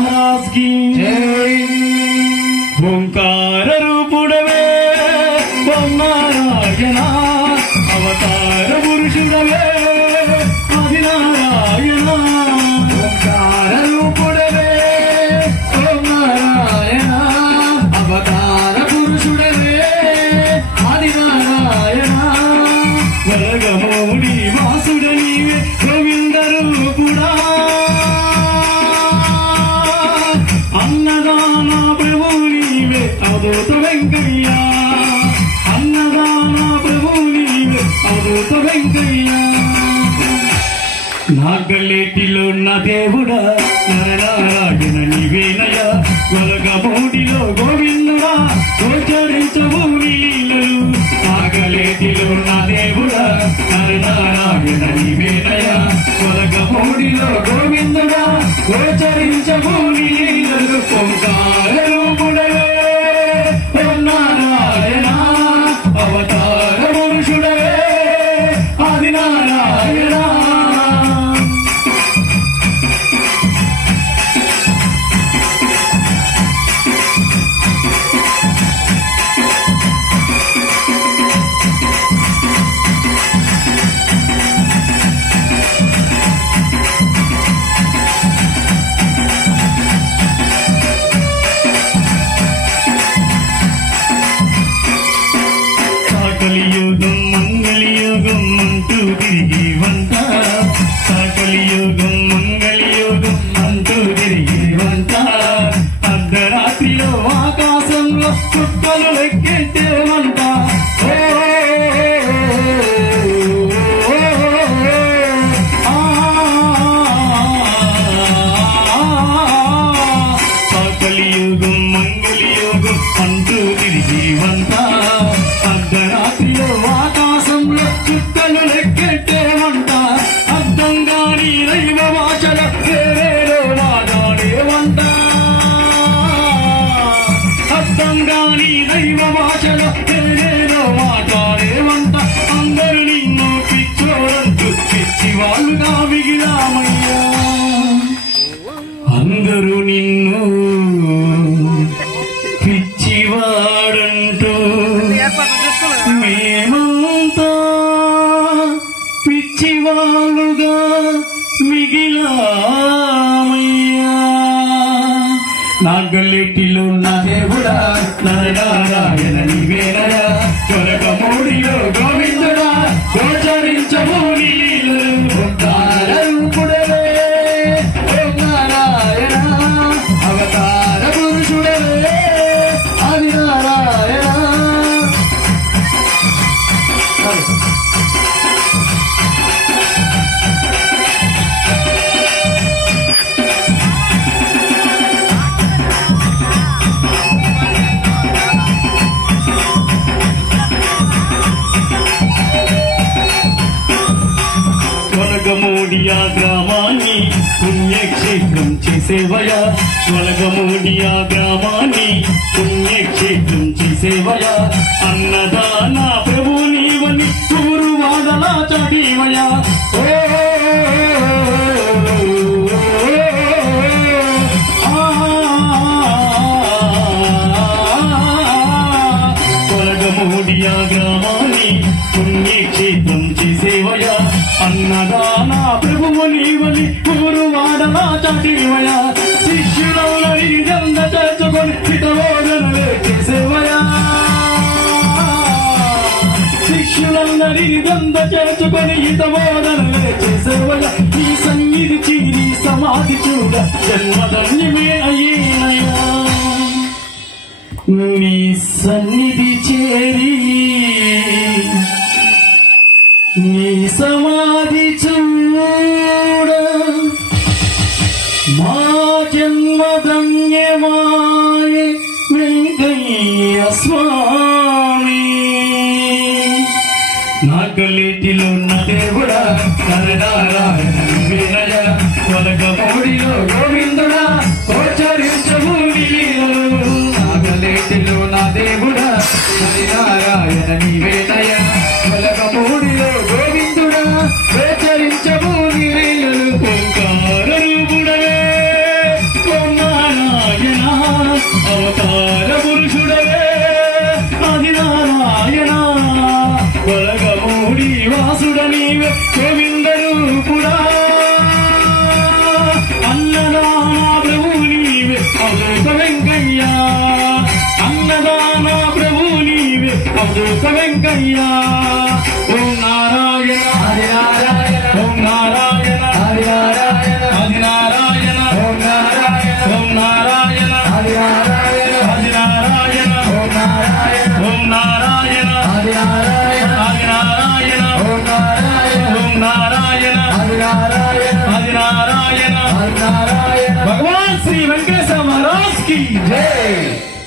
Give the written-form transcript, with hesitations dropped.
महाराज की ओंकार रूपुडवे ओम नारायण अवतार पुरुषुडवे आदिनारायण ओंकार रूपुडवे ओम नारायण अवतार पुरुषुडवे आदिनारायण वरगमोडी वासुडनीवे गोविंद रूपुडा अन्नदान प्रभु नीवे अवधूत वेंकయ్య अन्नदान प्रभु नीवे अवधूत वेंकయ్య నాగలేటిలో నా దేవుడా నారాయణ నీవేనయ వరగమోడిలో గోవిందుడా గోచరించవు లీలలు నాగలేటిలో నా దేవుడా నారాయణ నీవేనయ వరగమోడిలో గోవిందుడా గోచరించవు లీలలు ఓంకార రూపుడవే ఓం నారాయణ అవతార పురుషుడవే ఆదినారాయణ కలియుగం మంగళయుగం అంటూ తిరిగి వంట కలియుగం మంగళయుగం అంటూ తిరిగి వంట అర్ధరాత్రిలో ఆకాశంలో చుక్కలు లెక్కెట్టేమంట కలియుగం మంగళయుగం అంటూ తిరిగి వంట అర్ధరాత్రిలో ఆకాశంలో చుక్కలు లెక్కెట్టేమంట అర్థం కాని దైవ భాషల వేరేలో మాట్లాడేమంట అర్థం కాని దైవ భాషల వేరేలో మాట్లాడేమంట అందరూ నిన్ను పిచ్చోడంటూ పిచ్చి వాళ్ళుగా మిగిలామయ్యా అందరూ నిన్ను పిచ్చివాడంటూ మేమంతా పిచ్చివాళ్ళుగా మిగిలామయ్యా నాగలేటిలో నా దేవుడా నారాయణ నీవేనయా వరగమోడిలో గోవిందుడా గోచరించవు లీలలు ఓంకార రూపుడవే ఓం నారాయణ అవతార పురుషుడవే ఆదినారాయణ స్వలగమోడియా గ్రామాన్ని పుణ్యక్షేత్రం చేసేవయా స్వలగమోడియా గ్రామాన్ని పుణ్యక్షేత్రం చేసేవయా అన్నదాన ప్రభు నీవని ఊరు వాదలా చాటివయా స్వలగమోడియా గ్రామాన్ని పుణ్యక్షేత్రం చేసేవయా అన్నదాన ప్రభువు నీవని ఊరు వాడలా చాటివయా శిష్యులవులని జంద చేర్చుకొని హితబోధనలే చేసేవయా శిష్యులందరిని జంద చేర్చుకొని హితబోధనలే చేసేవయా నీ సన్నిధి చీరి సమాధి చూడ జన్మధన్యమే అయ్యేనయా నీ సన్నిధి చేరి నీ సమాధి చూడ మా జన్మధన్యమాయ వెంకయ్య స్వామి నాగలేటిలో నా దేవుడా నారాయణ నీవేనయ వరగమోడిలో గోవిందుడా గోచరించవు లీలలు నాగలేటిలో నా దేవుడా నారాయణ నీవేనయ వరగమోడిలో గోవిందుడా గోచరించవు లీలలు ఓంకార రూపుడవే ఓం అవతార పురుషుడవే ఆది నారాయణ వరగమూడి వాసుడ నీవే గోవింద రూపుడా అన్నదాన ప్రభు నీవే అవధూత వెంకయ్య అన్నదాన ప్రభు నీవే అవధూత వెంకయ్య ఓం నారాయణ హరి నారాయణ ఓం నారాయణ హరి నారాయణ హరి నారాయణ ఓం నారాయణ ఓం నారాయణ హరి నారాయణ హరి నారాయణ ఓం నారాయణ ఓం నారాయణ హరి నారాయణ హరి నారాయణ ఓం నారాయణ ఓం నారాయణ హరి నారాయణ హరి నారాయణ హరి నారాయణ భగవాన్ శ్రీ వెంకటేశ్వర మహారాజ్ की जय।